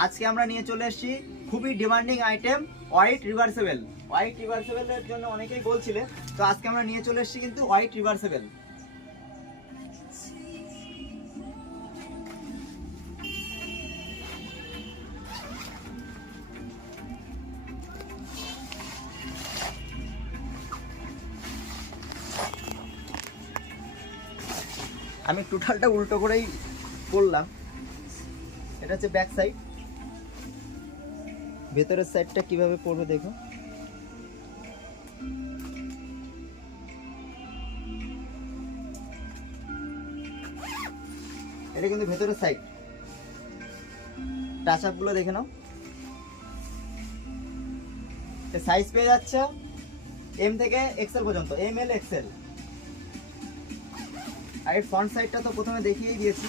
আজকে আমরা নিয়ে চলে এসেছি খুবই demanding item white reversible. White রিভার্সেবলের জন্য অনেকেই বলছিলেন, তো আজকে আমরা নিয়ে চলে এসেছি কিন্তু হোয়াইট রিভার্সেবল। আমি টোটালটা উল্টো করেই করলাম। এটা হচ্ছে ব্যাক সাইড, ভেতরের সাইডটা কিভাবে পড়বে দেখো। এটা কিন্তু ভেতরের সাইড, টাচ আপ গুলো দেখে নাও। সাইজ পেয়ে যাচ্ছে এম থেকে এক্সেল পর্যন্ত, এম এল এক্সেল। আর এর ফ্রন্ট সাইডটা তো প্রথমে দেখিয়েই দিয়েছি।